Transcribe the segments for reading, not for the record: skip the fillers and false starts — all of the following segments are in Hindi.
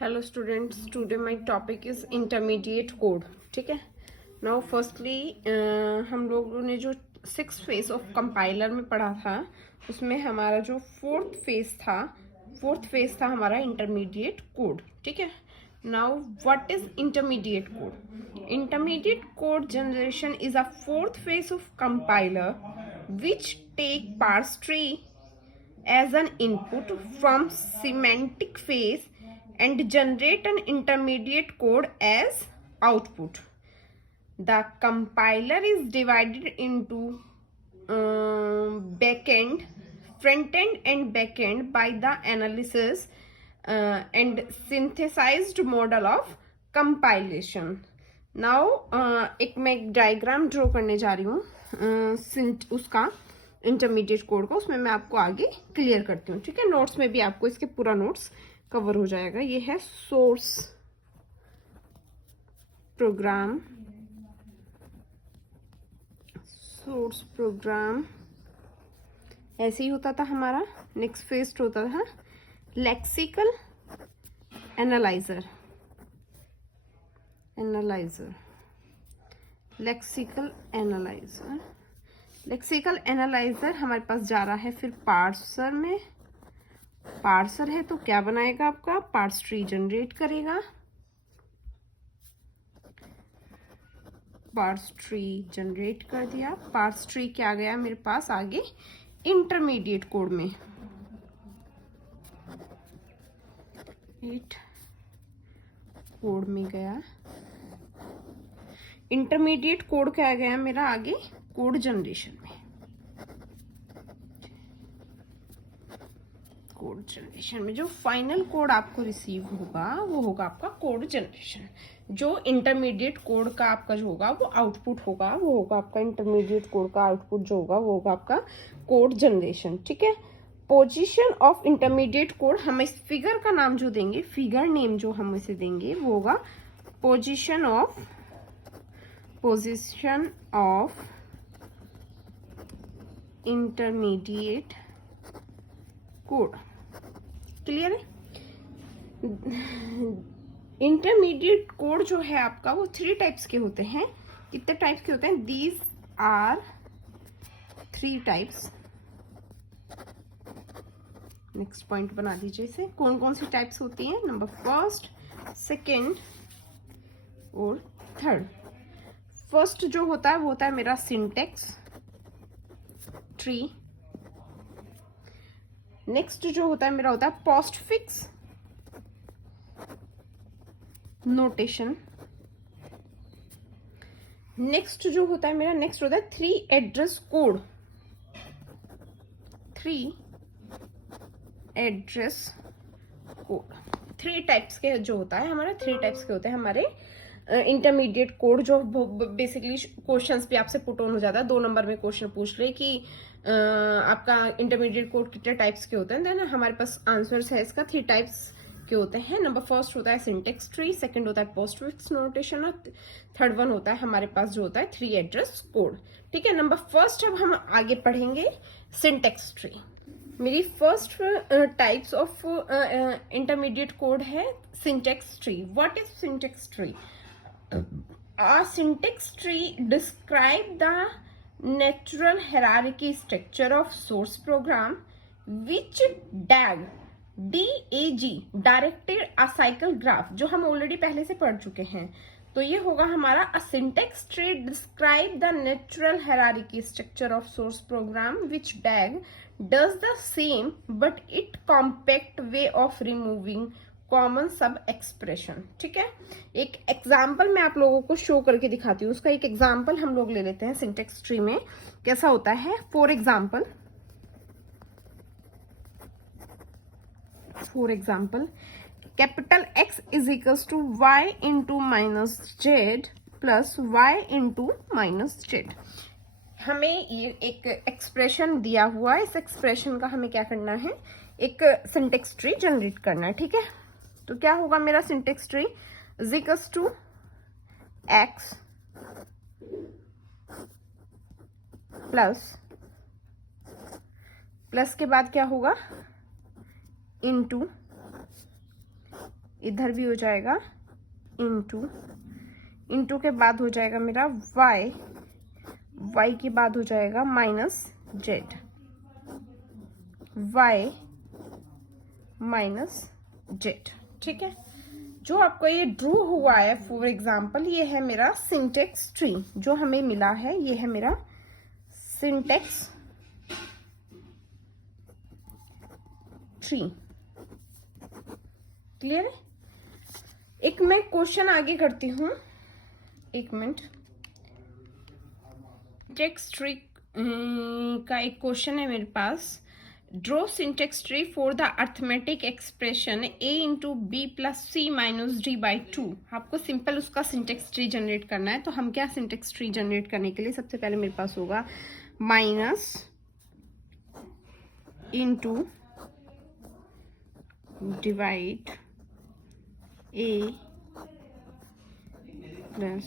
Hello students, today my topic is intermediate code. ठीक है. नाउ फर्स्टली हम लोगों ने जो 6 फेज ऑफ कंपाइलर में पढ़ा था उसमें हमारा जो फोर्थ फेज था हमारा इंटरमीडिएट कोड. ठीक है. Now what is intermediate code? Intermediate code generation is a fourth phase of compiler which take parse tree as an input from semantic phase and generate an intermediate code as output. The compiler is divided into backend, front-end and backend by the analysis and synthesized model of compilation. Now एक मैं डायग्राम ड्रॉ करने जा रही हूँ उसका इंटरमीडिएट कोड का, उसमें मैं आपको आगे क्लियर करती हूँ. ठीक है. नोट्स में भी आपको इसके पूरा नोट्स कवर हो जाएगा. ये है सोर्स प्रोग्राम ऐसे ही होता था हमारा. नेक्स्ट फेज होता था लेक्सिकल एनालाइजर. लेक्सिकल एनालाइजर हमारे पास जा रहा है फिर पार्सर में. पार्सर है तो क्या बनाएगा आपका? पार्स ट्री जनरेट करेगा. पार्स ट्री जनरेट कर दिया. पार्स ट्री क्या गया मेरे पास आगे इंटरमीडिएट कोड में. कोड में गया. इंटरमीडिएट कोड क्या गया मेरा आगे कोड जनरेशन में. कोड जनरेशन में जो फाइनल कोड आपको रिसीव होगा वो होगा आपका कोड जनरेशन. जो इंटरमीडिएट कोड का आपका जो होगा वो आउटपुट होगा वो होगा आपका इंटरमीडिएट कोड का आउटपुट जो होगा वो होगा आपका कोड जनरेशन. ठीक है. पोजीशन ऑफ इंटरमीडिएट कोड हम इस फिगर का नाम जो देंगे, फिगर नेम जो हम इसे देंगे वो होगा position of intermediate code. Clear है. इंटरमीडिएट कोड जो है आपका वो 3 टाइप्स के होते हैं. कितने टाइप्स के होते हैं? These are 3 types. Next point बना दीजिए इसे. कौन कौन सी टाइप्स होती हैं? नंबर फर्स्ट, सेकेंड और थर्ड. फर्स्ट जो होता है वो होता है मेरा सिंटेक्स ट्री. नेक्स्ट जो होता है मेरा होता है पोस्टफिक्स नोटेशन. नेक्स्ट जो होता है मेरा नेक्स्ट होता है 3 एड्रेस कोड. 3 टाइप्स के जो होता है हमारा 3 टाइप्स के होते हैं हमारे इंटरमीडिएट कोड. जो बेसिकली क्वेश्चंस भी आपसे पुट ऑन हो जाता है. 2 नंबर में क्वेश्चन पूछ रहे कि आपका इंटरमीडिएट कोड कितने टाइप्स के होते हैं. देन हमारे पास आंसर्स है इसका 3 टाइप्स के होते हैं. नंबर फर्स्ट होता है सिंटेक्स ट्री, सेकंड होता है पोस्टफिक्स नोटेशन और थर्ड वन होता है हमारे पास जो होता है 3 एड्रेस कोड. ठीक है. नंबर फर्स्ट अब हम आगे पढ़ेंगे सिंटेक्स ट्री. मेरी first types of intermediate code है syntax tree. What is syntax tree? A syntax tree describe the natural hierarchy structure of source program which DAG directed acyclic graph जो हम ऑलरेडी पहले से पढ़ चुके हैं. तो ये होगा हमारा a syntax tree describe the natural hierarchy structure of source program which DAG does the same but it compact way of removing common sub expression. ठीक है. एक एग्जाम्पल मैं आप लोगों को शो करके दिखाती हूँ. उसका एक एग्जाम्पल हम लोग ले लेते हैं सिंटेक्स ट्री में कैसा होता है. For example capital X is equals to Y into minus Z plus Y into minus Z. हमें ये एक एक्सप्रेशन दिया हुआ है. इस एक्सप्रेशन का हमें क्या करना है? एक सिंटेक्स ट्री जनरेट करना है. ठीक है. तो क्या होगा मेरा syntax tree? Is equals to X plus के बाद क्या होगा? इनटू इधर भी हो जाएगा इंटू के बाद हो जाएगा मेरा y के बाद हो जाएगा minus Z, y minus Z. ठीक है, जो आपको ये ड्रू हुआ है फॉर एग्जाम्पल, ये है मेरा सिंटेक्स ट्री जो हमें मिला है, ये है मेरा सिंटेक्स ट्री। क्लियर है? एक मैं क्वेश्चन आगे करती हूं, एक मिनट। सिंटेक्स ट्री का एक क्वेश्चन है मेरे पास। Draw syntax tree for the arithmetic expression a into B plus C minus D by 2। आपको सिंपल उसका सिंटेक्स ट्री जनरेट करना है। तो हम क्या सिंटेक्स ट्री जनरेट करने के लिए सबसे पहले मेरे पास होगा minus into divide a plus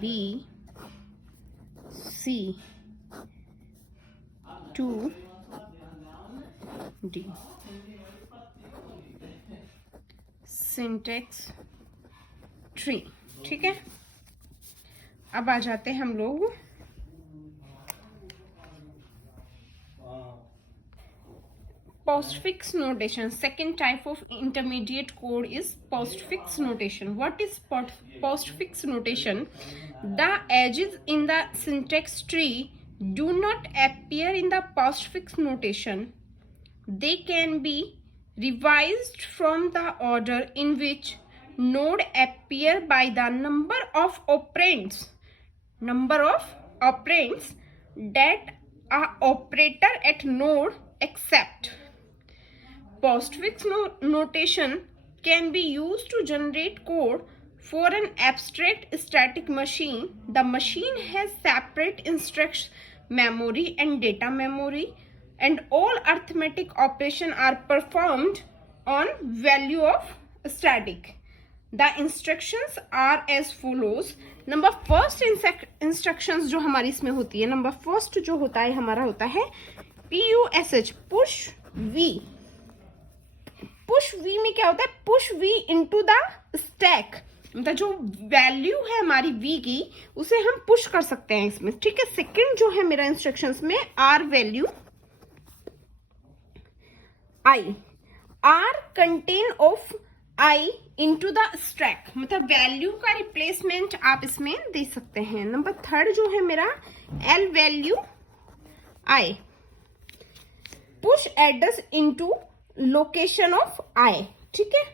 B C to D. Syntax tree. ठीक है, अब आ जाते हैं हम लोग postfix notation. Second type of intermediate code is postfix notation. What is postfix notation? The edges in the syntax tree do not appear in the postfix notation. They can be revised from the order in which node appear by the number of operands that a operator at node accept. Postfix notation can be used to generate code for an abstract static machine. The machine has separate instruction memory and data memory, and all arithmetic operations are performed on value of static. The instructions are as follows. Number first instructions जो हमारी इसमें होती है, नंबर फर्स्ट जो होता है हमारा होता है PUSH, push V। Push V में क्या होता है? Push V into the stack, मतलब जो वैल्यू है हमारी V की उसे हम पुश कर सकते हैं इसमें। ठीक है, सेकंड जो है मेरा इंस्ट्रक्शंस में R value I, R contain of I into the stack, मतलब वैल्यू का रिप्लेसमेंट आप इसमें दे सकते हैं। नंबर थर्ड जो है मेरा L value I, push address into location of I। ठीक है,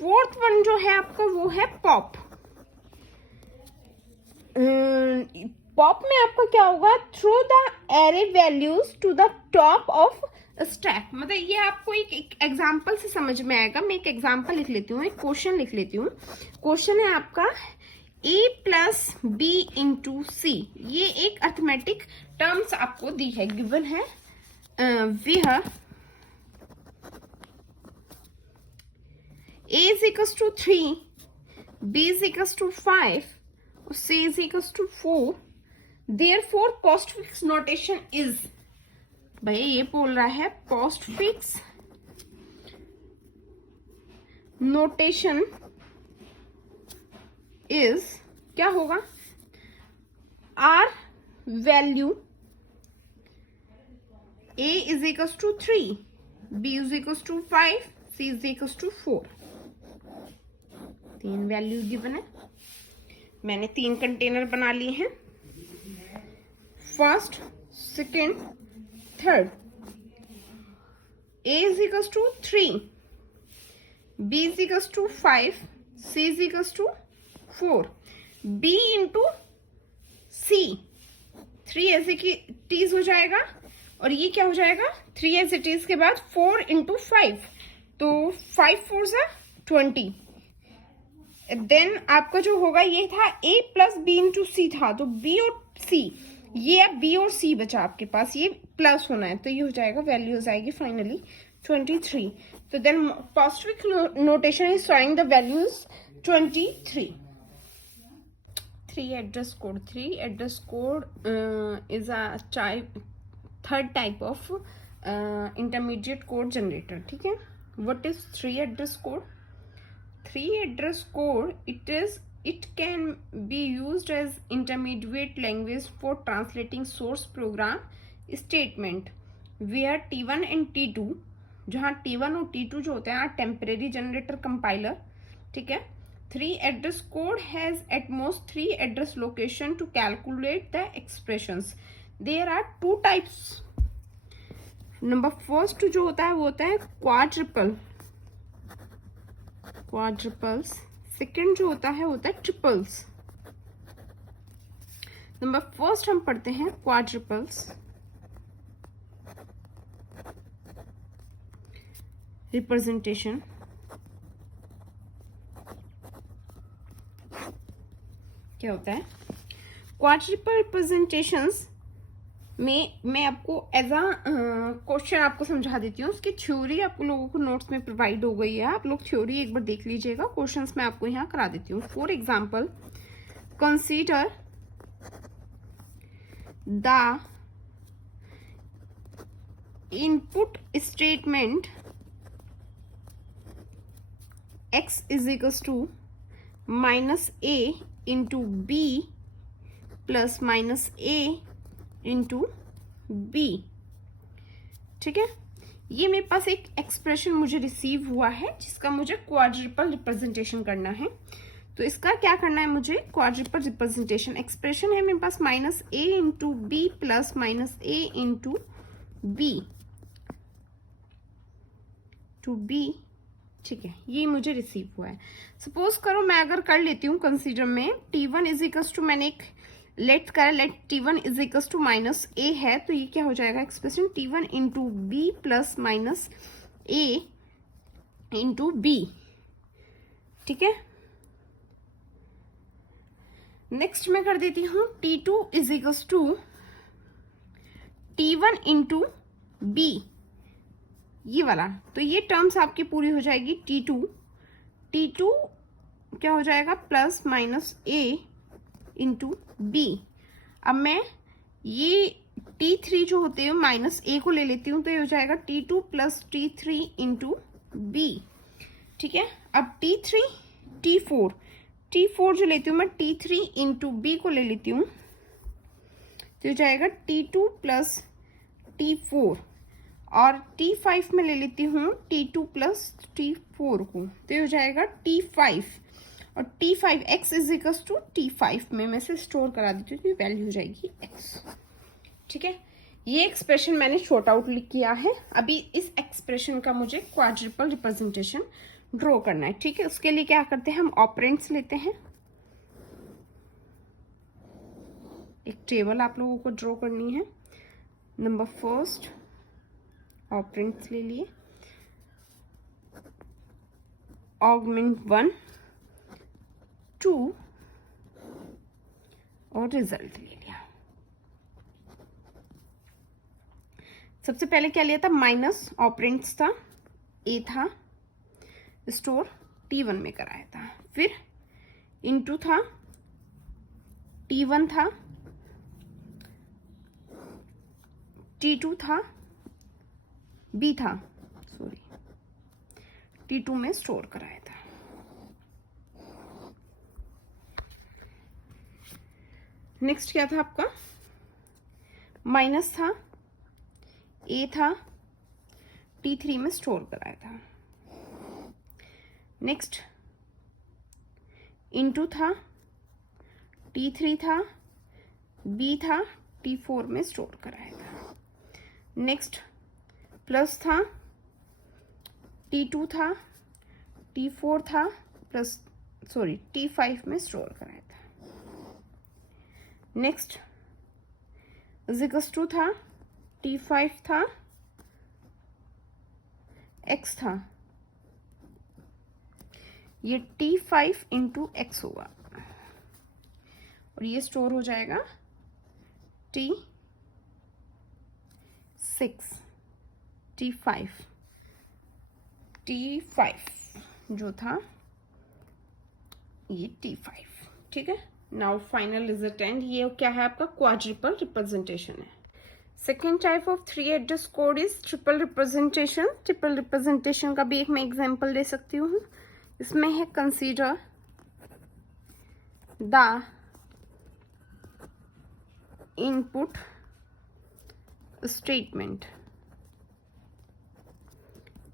फोर्थ वन जो है आपका वो है पॉप। पॉप में आपका क्या होगा? Throw the array values to the top of stack. मतलब ये आपको एक एग्जांपल से समझ में आएगा। मैं एक एग्जांपल लिख लेती हूँ, एक क्वेश्चन लिख लेती हूँ। क्वेश्चन है आपका a प्लस बी इंटू सी। ये एक अर्थमेटिक टर्म्स आपको दी है, गिवन है। वह a is equals to 3, b is equals to 5, c is equals to 4. Therefore postfix notation is, भाई ये बोल रहा है postfix notation is क्या होगा? R value a is equals to 3, b is equals to 5, c is equals to 4। तीन वैल्यू गिवन है, मैंने तीन कंटेनर बना लिए हैं, first, second, third. a is equals to 3, b is equals to 5, c is equals to 4, b into c 3 as it is हो जाएगा, और ये क्या हो जाएगा? 3 एज इट इज के बाद 4 इंटू 5, तो 5 4 सा 20। देन आपका जो होगा ये था a प्लस बी इंटू सी था, तो b और c, ये अब b और c बचा आपके पास, ये प्लस होना है, तो ये हो जाएगा, वैल्यू हो जाएगी फाइनली 23। तो then postfix notation is showing the values 23। 3 address code is a third type of intermediate code generator। ठीक है, What is three address code? Three address code, it can be used as intermediate language for translating source program statement where T1 and T2, जहाँ T1 और T2 जो होते हैं आर टेम्परेरी जनरेटर कंपाइलर, ठीक है. Three address code has at most three address location to calculate the expressions. There are two types. Number first जो होता है वो होता है क्वाड्रिपल्स. सेकेंड जो होता है ट्रिपल्स. नंबर फर्स्ट हम पढ़ते हैं क्वाड्रिपल्स. रिप्रेजेंटेशन. क्या होता है क्वाड्रिपल रिप्रेजेंटेशंस में मैं आपको एज अ क्वेश्चन आपको समझा देती हूँ. उसकी थ्योरी आप लोगों को नोट्स में प्रोवाइड हो गई है. आप लोग थ्योरी एक बार देख लीजिएगा. क्वेश्चंस मैं आपको यहाँ करा देती हूँ. For example, consider the input statement x is equals to minus a into b plus minus a into B. ठीक है. ये मेरे पास एक एक्सप्रेशन मुझे रिसीव हुआ है जिसका मुझे क्वाड्रिपल रिप्रेजेंटेशन करना है. तो इसका क्या करना है मुझे, क्वाड्रिपल रिप्रेजेंटेशन. एक्सप्रेशन है मेरे पास minus A into B plus minus A into B to B. ठीक है, ये मुझे रिसीव हुआ है. सपोज करो मैं अगर कर लेती हूँ कंसीडर में T1 इज इक्वल्स टू, मैंने एक let T1 is equals to minus A है, तो ये क्या हो जाएगा expression T1 into B plus minus A into B. ठीक है. नेक्स्ट मैं कर देती हूँ T2 is equals to T1 into B, ये वाला. तो ये टर्म्स आपकी पूरी हो जाएगी. T2 क्या हो जाएगा plus minus A into B. अब मैं ये T3 जो होते हैं माइनस ए को ले लेती हूँ, तो ये हो जाएगा T2 plus T3 into B. ठीक है. अब T4 जो लेती हूँ मैं T3 इंटू बी को ले लेती हूँ, तो हो जाएगा T2 प्लस T4. और T5 में ले लेती हूँ T2 प्लस T4 को, तो ये हो जाएगा T5. और T5 x is equals to T5 में मैं से स्टोर करा देती हूँ, तो ये वैल्यू हो जाएगी x. ठीक है. ये एक्सप्रेशन मैंने शॉर्ट आउट लिख किया है. अभी इस एक्सप्रेशन का मुझे क्वाड्रिपल रिप्रेजेंटेशन ड्रॉ करना है. ठीक है. उसके लिए क्या करते हैं, हम ऑपरेंड्स लेते हैं. एक टेबल आप लोगों को ड्रॉ करनी है. नंबर फर्स्ट ऑपरेंड्स ले लिए. ऑगमेंट 1 2 और रिजल्ट ले लिया. सबसे पहले क्या लिया था, माइनस ऑपरेंड्स था, ए था, स्टोर T1 में कराया था. फिर इनटू था, T1 था, T2 था, B था, सॉरी T2 में स्टोर कराया था. नेक्स्ट क्या था आपका, माइनस था, A था, T3 में स्टोर कराया था. नेक्स्ट इनटू था, T3 था, B था, T4 में स्टोर कराया था. नेक्स्ट प्लस था, T2 था, T4 था, प्लस सॉरी T5 में स्टोर कराया था. नेक्स्ट इज इक्वल्स टू था, T5 था, x था, ये T5 इंटू एक्स होगा और ये स्टोर हो जाएगा T6 T5 जो था ये T5. ठीक है. नाउ फाइनल रिजल्ट एंड ये क्या है आपका क्वाड्रिपल रिप्रेजेंटेशन है. Second type of 3 address code is triple representation. Triple representation का भी एक मैं एग्जांपल दे सकती हूँ। इसमें है consider the input statement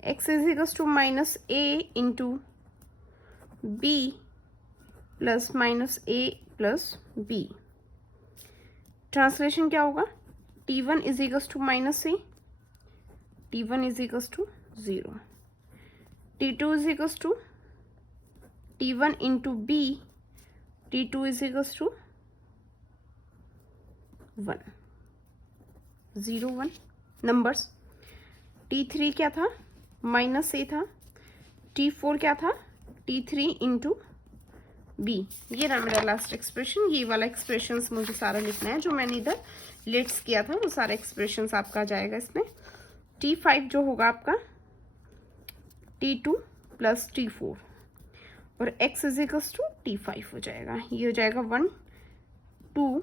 x is equals to minus A into B plus minus A plus B. Translation क्या होगा? T1 is equals to minus A, T1 is equals to 0, T2 is equals to T1 into B, T2 is equals to 1, 0 1 numbers. T3 क्या था? माइनस ए था। T4 क्या था? T3 into B. ये रहा मेरा लास्ट एक्सप्रेशन। ये वाला एक्सप्रेशन मुझे सारा लिखना है जो मैंने इधर लेट्स किया था, वो सारा एक्सप्रेशन आपका आ जाएगा इसमें। T5 जो होगा आपका T2 प्लस T4 और x is equals to T5 हो जाएगा। ये हो जाएगा 1 2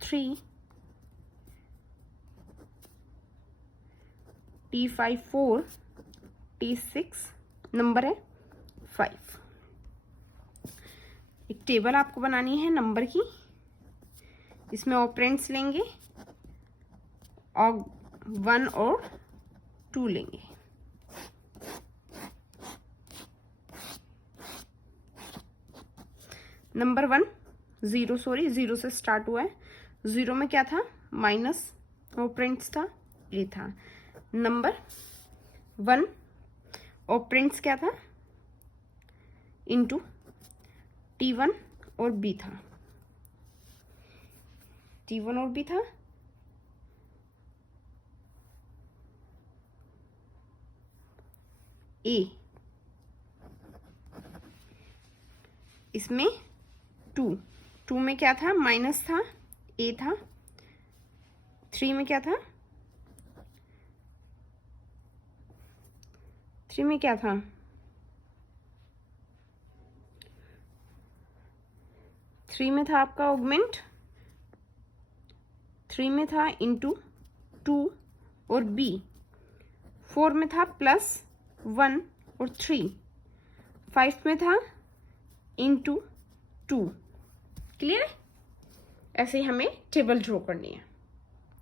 3 T5 4 T6 नंबर है 5। एक टेबल आपको बनानी है नंबर की। इसमें ऑपरेंड्स लेंगे और 1 और 2 लेंगे। नंबर 1 0 से स्टार्ट हुआ है। 0 में क्या था? माइनस ऑपरेंड्स था, ये था। नंबर 1 ऑपरेंड्स क्या था? इनटू T1 और B था, T1 और B था। A इसमें 2 में क्या था? माइनस था, A था। 3 में क्या था? 3 में क्या था? 3 में था आपका ऑगमेंट। 3 में था इंटू 2 और B। 4 में था प्लस 1 और 3। 5 में था इंटू 2। क्लियर? ऐसे ही हमें टेबल ड्रॉ करनी है।